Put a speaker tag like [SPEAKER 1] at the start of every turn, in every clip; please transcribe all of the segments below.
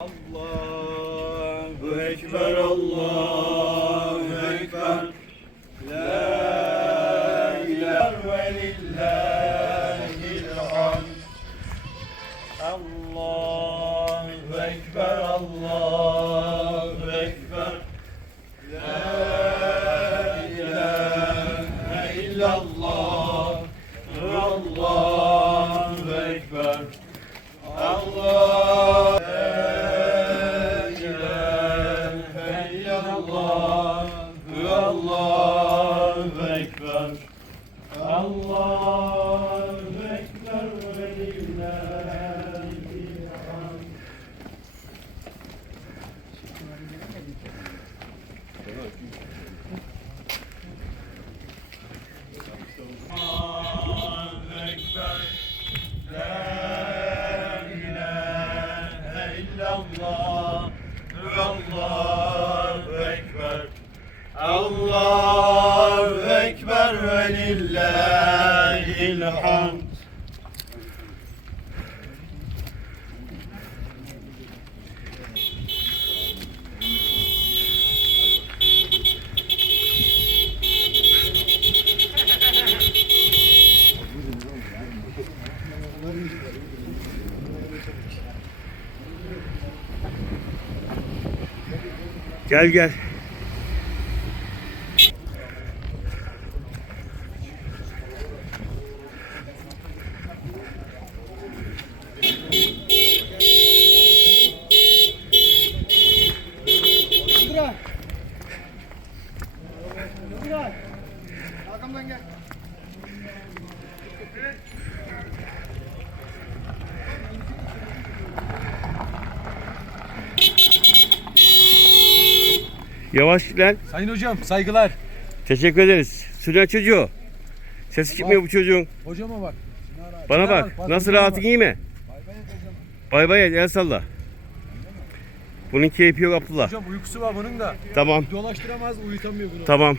[SPEAKER 1] Allahu Ekber, Allahu Ekber. La ilahe lillahil hamd. Allahu Ekber, Allahu illallah Allahu Ekber. Allahu Ekber ve Allahu Ekber La ilahe illallah. Allahu Ekber Allahu Ekber ve lillahil hamd
[SPEAKER 2] Gel gel. Yavaş lan.
[SPEAKER 3] Sayın hocam saygılar.
[SPEAKER 2] Teşekkür ederiz. Süren çocuğu. Sesi çıkmıyor bu çocuğun.
[SPEAKER 3] Hocama bak.
[SPEAKER 2] Bana bak. Nasıl rahatın iyi mi?
[SPEAKER 3] Bay bay hocam.
[SPEAKER 2] Bay bay et, el salla. Bunun keyfi yok Abdullah.
[SPEAKER 3] Hocam uykusu var bunun da.
[SPEAKER 2] Tamam.
[SPEAKER 3] Dolaştıramaz uyutamıyor bunu.
[SPEAKER 2] Tamam.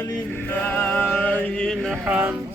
[SPEAKER 1] ve lillahil hamd